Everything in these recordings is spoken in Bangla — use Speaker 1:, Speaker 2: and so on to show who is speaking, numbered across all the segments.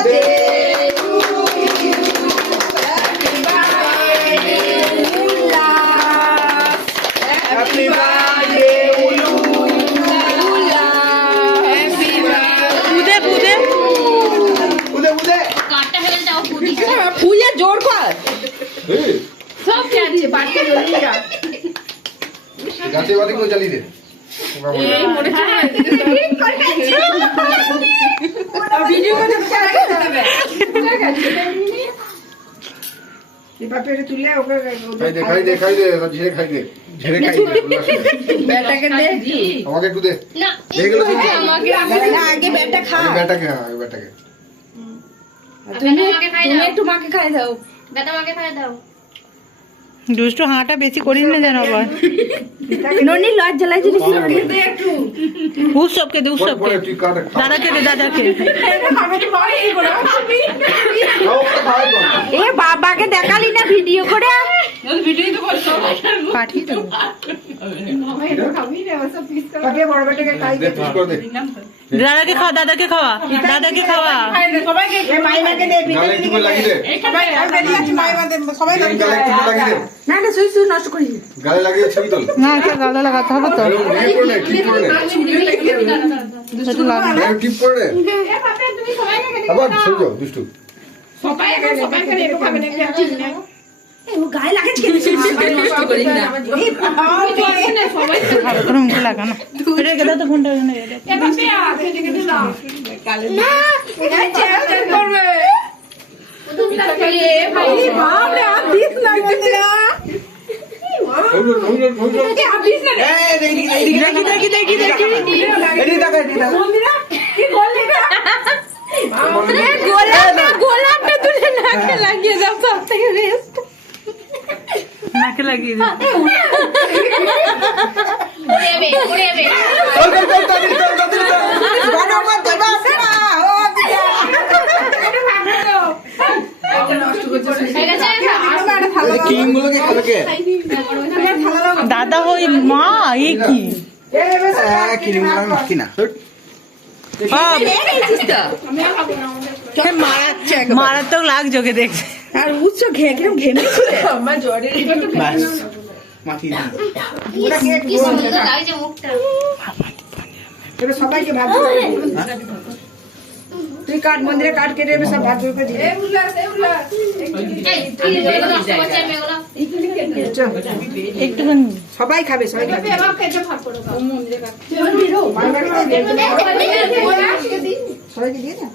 Speaker 1: ফেলে
Speaker 2: জোর কর
Speaker 1: সব খেয়েছে বাড়িতে রয়ে যা
Speaker 3: গাছে কেউ জ্বালিয়ে দে। আমাকে একটু দে।
Speaker 1: না
Speaker 3: এগুলো দিবি?
Speaker 1: আমাকে
Speaker 2: না আগে ব্যাটা খা।
Speaker 3: ব্যাটাকে ব্যাটাকে।
Speaker 2: তুমি
Speaker 1: খাই দাও।
Speaker 2: একটু মাকে খাই দাও।
Speaker 1: বেটা আমাকে খাই দাও।
Speaker 4: দুষ্টু হাঁটা বেশি করিস না যেন আবার।
Speaker 2: ননি লজ্জা লাগছে
Speaker 4: উৎসবকে দে উৎসবকে দাদাকে দে দাদাকে
Speaker 2: এ বাবাকে দেখালি না ভিডিও করে?
Speaker 4: পাঠিয়ে দেবো। দাদাকে খাওয়া দাদাকে খাওয়া দাদাকে খাওয়া।
Speaker 2: মাইমাকে দে
Speaker 3: গালে
Speaker 2: সবাই
Speaker 4: লাগাতে হবে তো।
Speaker 3: আবার দুষ্টু
Speaker 2: ও গায়ে
Speaker 4: করে মুখে লাগা রেখে দাও তো ফোনটা দেখি দেখি দেখি
Speaker 2: গোলাপটা তুলে নাকে লাগিয়ে দাও সব থেকে বেস্ট
Speaker 3: কিংগুলোকে খাবে কে?
Speaker 4: দাদা হই মা এই কি মারাত্মক লাগছে ওকে দেখছে
Speaker 2: আর উচ্চ ঘে কিরম ঘেমেছিল।
Speaker 1: কি সুন্দর। লাগছে মুখটা।
Speaker 2: এবার সবাইকে ভাগ তুই কাঠ মন্দিরে কাঠ কেটে এবার সব ভাগ করে
Speaker 4: একটুখানি।
Speaker 2: সবাই খাবে সবাই খাবে। সবাইকে দিয়ে না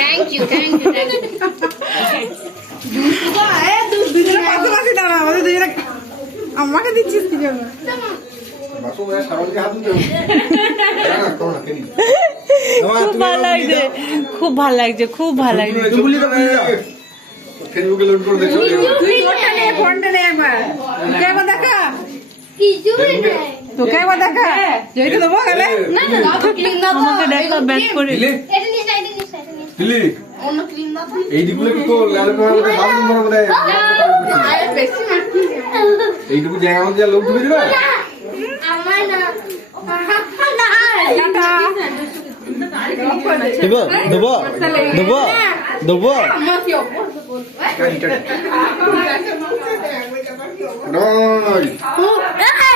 Speaker 1: thank you thank you thank you
Speaker 2: দুজনে পাশাপাশি দাঁড়া আমাদের দুজনে আমাকে দিচ্ছিস কি জন্য
Speaker 4: খুব ভালো লাগছে খুব ভালো লাগছে খুব ভালো লাগছে।
Speaker 3: ফেসবুকে লোড করে দেখো।
Speaker 2: তুই ফোনটা নে একবার দেখা। তোকে একবার দেখা জয়কে দেবো গেলে
Speaker 1: না না দাও ক্লিন দাও
Speaker 4: আমাকে দেখা ব্যাক করে
Speaker 1: এটা নিস না, এটা নিস এটা নিস। না। অন্য ক্লিন দাও
Speaker 3: এই দিকগুলো তো লাল করে আমাদের। বাস নম্বর আমাদের এইটুকু জায়গা মধ্যে লোক ঢুকে দিবে?
Speaker 1: আমার না।
Speaker 5: দেবো দেবো দেবো দেবো।
Speaker 3: não